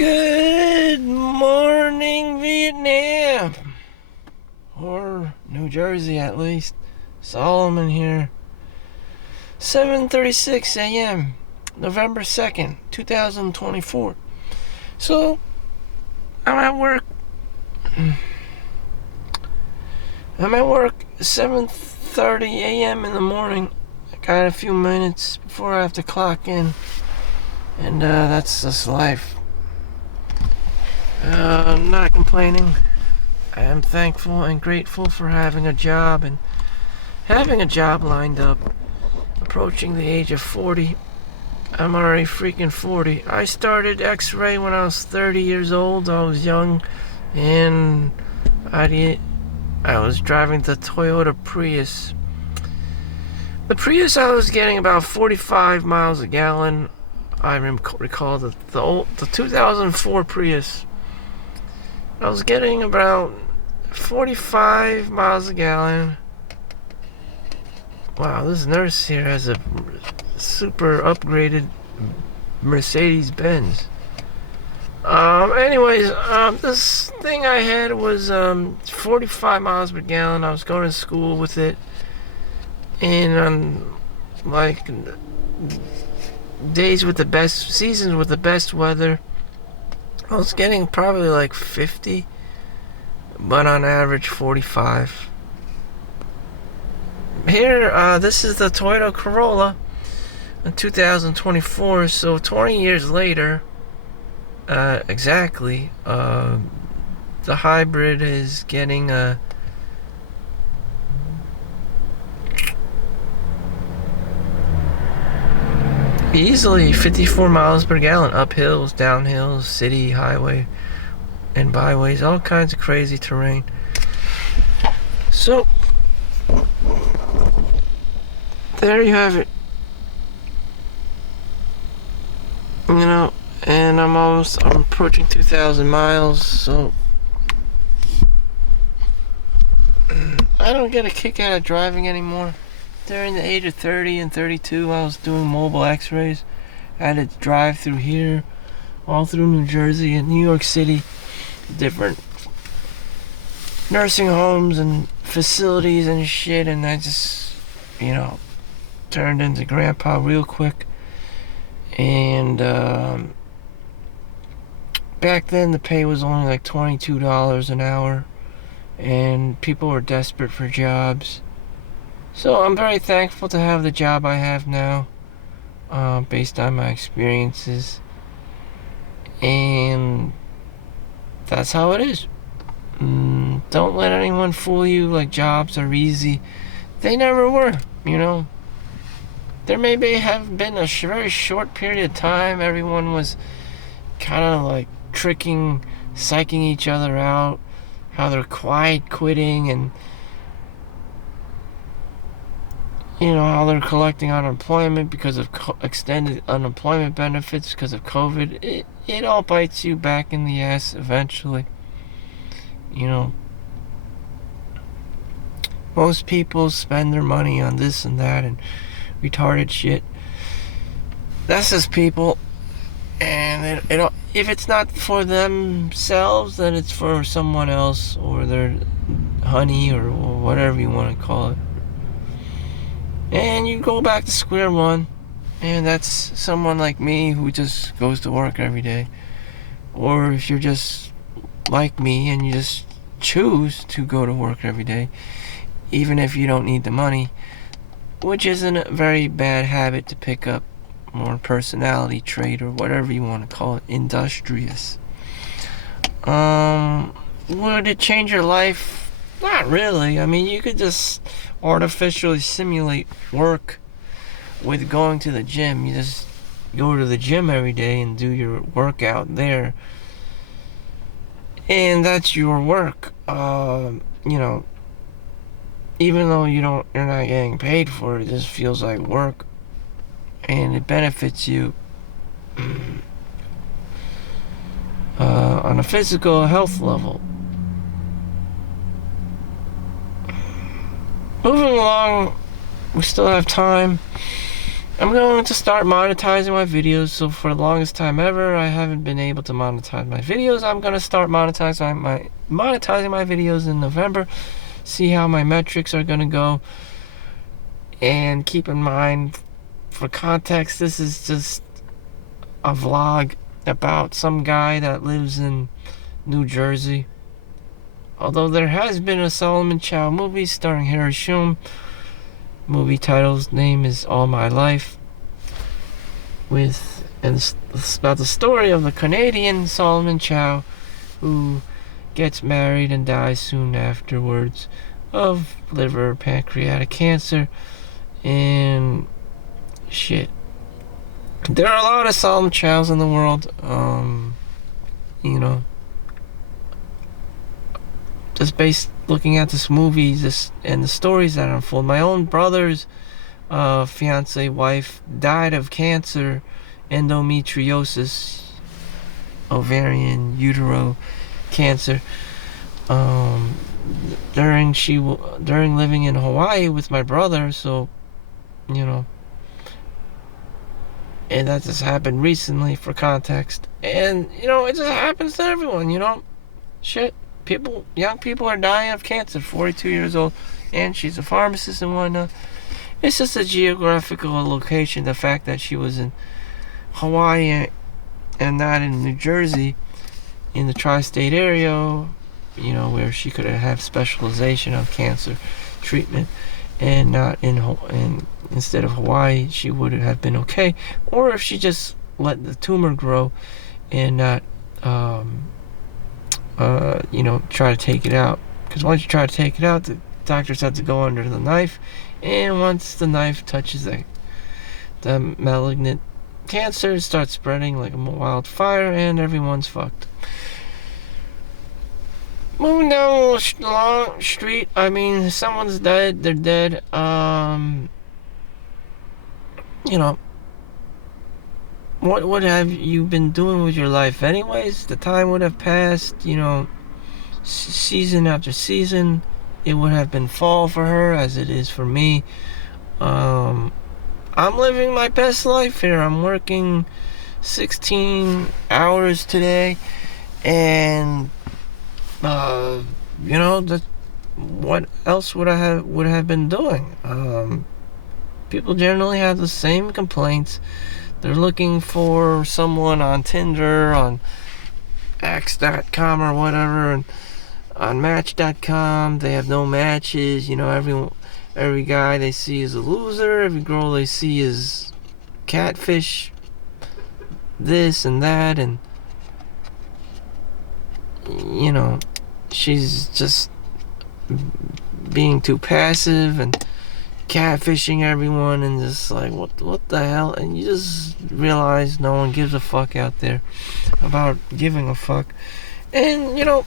Good morning, Vietnam. Or New Jersey, at least. Solomon here. 7:36 a.m. November 2nd, 2024. So, I'm at work. 7:30 a.m. in the morning. I got a few minutes before I have to clock in. And that's just life. I'm not complaining. I am thankful and grateful for having a job and having a job lined up. Approaching the age of 40. I'm already freaking 40. I started X-ray when I was 30 years old. I was young, and I was driving the Toyota Prius. The Prius, I was getting about 45 miles a gallon. I recall the 2004 Prius. I was getting about 45 miles a gallon. Wow, this nurse here has a super upgraded Mercedes-Benz. This thing I had was 45 miles per gallon. I was going to school with it. And days with the best, seasons with the best weather, I was getting probably like 50, but on average 45. Here, this is the Toyota Corolla in 2024, so 20 years later, exactly, the hybrid is getting easily 54 miles per gallon, up hills, down hills, city, highway, and byways, all kinds of crazy terrain. So, there you have it. And I'm approaching 2,000 miles, so I don't get a kick out of driving anymore. During the age of 30 and 32, I was doing mobile x-rays. I had to drive through here, all through New Jersey and New York City, different nursing homes and facilities and shit, and I just, turned into grandpa real quick. And back then the pay was only like $22 an hour, and people were desperate for jobs. So I'm very thankful to have the job I have now, based on my experiences, and that's how it is. Don't let anyone fool you like jobs are easy. They never were, There may have been a very short period of time everyone was kind of like tricking, psyching each other out, how they're quiet quitting, and how they're collecting unemployment because of extended unemployment benefits because of COVID. It all bites you back in the ass eventually. Most people spend their money on this and that and retarded shit. That's just people, and if it's not for themselves, then it's for someone else, or their honey, or whatever you want to call it. And you go back to square one, and that's someone like me who just goes to work every day. Or if you're just like me and you just choose to go to work every day, even if you don't need the money, which isn't a very bad habit to pick up, or personality trait, or whatever you want to call it, industrious. Would it change your life? Not really. I mean, you could just artificially simulate work with going to the gym. You just go to the gym every day and do your workout there, and that's your work. Even though you're not getting paid for it, it just feels like work, and it benefits you on a physical health level. Moving along, we still have time. I'm going to start monetizing my videos. So for the longest time ever, I haven't been able to monetize my videos. I'm going to start monetizing my videos in November. See how my metrics are going to go. And keep in mind, for context, this is just a vlog about some guy that lives in New Jersey. Although there has been a Solomon Chau movie starring Harry Shum. Movie title's name is All My Life. And it's about the story of the Canadian Solomon Chau, who gets married and dies soon afterwards of liver, pancreatic cancer, and shit. There are a lot of Solomon Chaus in the world. Just based looking at this movie, and the stories that unfold. My own brother's fiance wife died of cancer, endometriosis, ovarian, utero cancer. During living in Hawaii with my brother, so and that just happened recently for context. And it just happens to everyone. Shit, young people are dying of cancer, 42 years old, and she's a pharmacist and whatnot. It's just a geographical location. The fact that she was in Hawaii and not in New Jersey, in the tri-state area, where she could have specialization of cancer treatment, and not in instead of Hawaii, she would have been okay. Or if she just let the tumor grow and not try to take it out. Because once you try to take it out, the doctors have to go under the knife, and once the knife touches the malignant cancer, it starts spreading like a wildfire, and everyone's fucked. Moving down the long street, someone's dead, they're dead. What have you been doing with your life anyways? The time would have passed, season after season. It would have been fall for her as it is for me. I'm living my best life here. I'm working 16 hours today, and what else would I have been doing? People generally have the same complaints. They're looking for someone on Tinder, on X.com or whatever, and on Match.com. They have no matches. Every guy they see is a loser. Every girl they see is catfish. This and that, and she's just being too passive and catfishing everyone, and just like what the hell. And you just realize no one gives a fuck out there about giving a fuck, and you're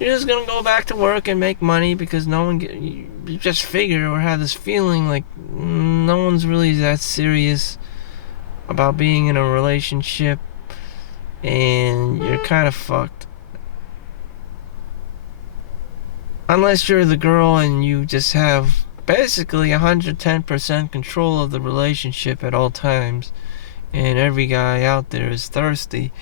just gonna go back to work and make money because you just figure or have this feeling like no one's really that serious about being in a relationship, and you're kind of fucked. Unless you're the girl and you just have basically 110% control of the relationship at all times, and every guy out there is thirsty.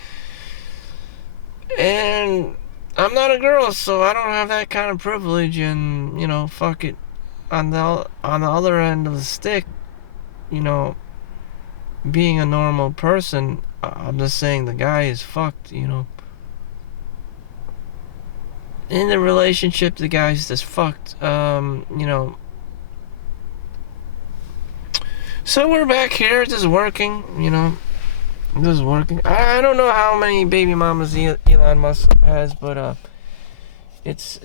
And I'm not a girl, so I don't have that kind of privilege, and fuck it. On the other end of the stick, being a normal person, I'm just saying the guy is fucked. In the relationship, the guy's just fucked. So we're back here, just working, just working. I don't know how many baby mamas Elon Musk has, but it's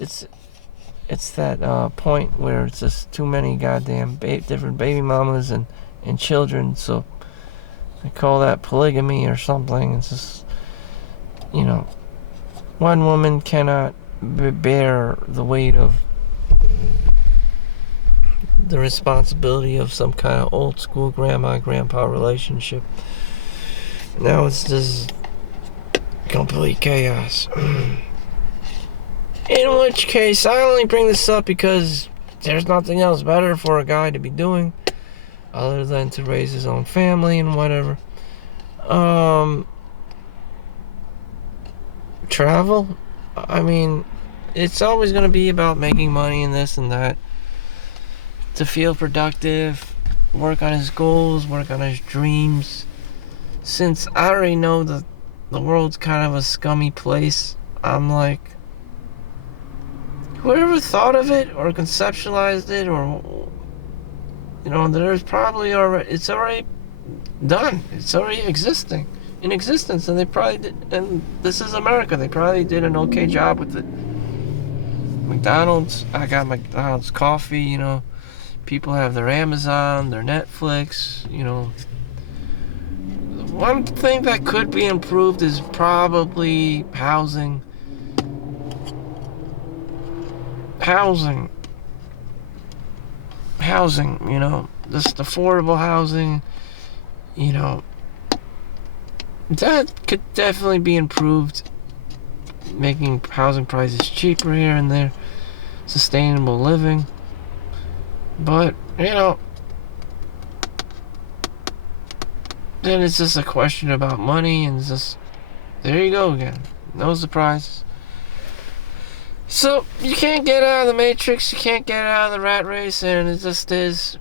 that point where it's just too many goddamn different baby mamas and children. So they call that polygamy or something. It's just, one woman cannot bear the weight of the responsibility of some kind of old school grandma-grandpa relationship. Now it's just complete chaos. In which case, I only bring this up because there's nothing else better for a guy to be doing. other than to raise his own family and whatever. Travel, I mean, it's always going to be about making money and this and that. To feel productive, work on his goals, work on his dreams. Since I already know that the world's kind of a scummy place, I'm like, whoever thought of it or conceptualized it, or there's probably already, it's already done. It's already in existence, and they probably did. And this is America. They probably did an okay job with it. McDonald's. I got McDonald's coffee. People have their Amazon, their Netflix. One thing that could be improved is probably housing. Housing. Just affordable housing. That could definitely be improved. Making housing prices cheaper here and there. Sustainable living. But, then it's just a question about money, and there you go again. No surprises. So, you can't get out of the matrix, you can't get out of the rat race, and it just is.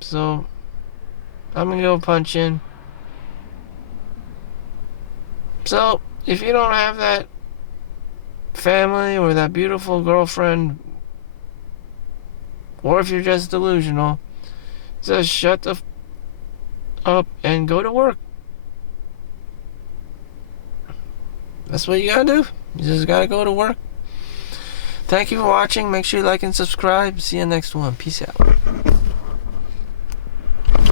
So, I'm gonna go punch in. So, if you don't have that family or that beautiful girlfriend, or if you're just delusional, just shut the up and go to work. That's what you gotta do. You just gotta go to work. Thank you for watching. Make sure you like and subscribe. See you next one. Peace out.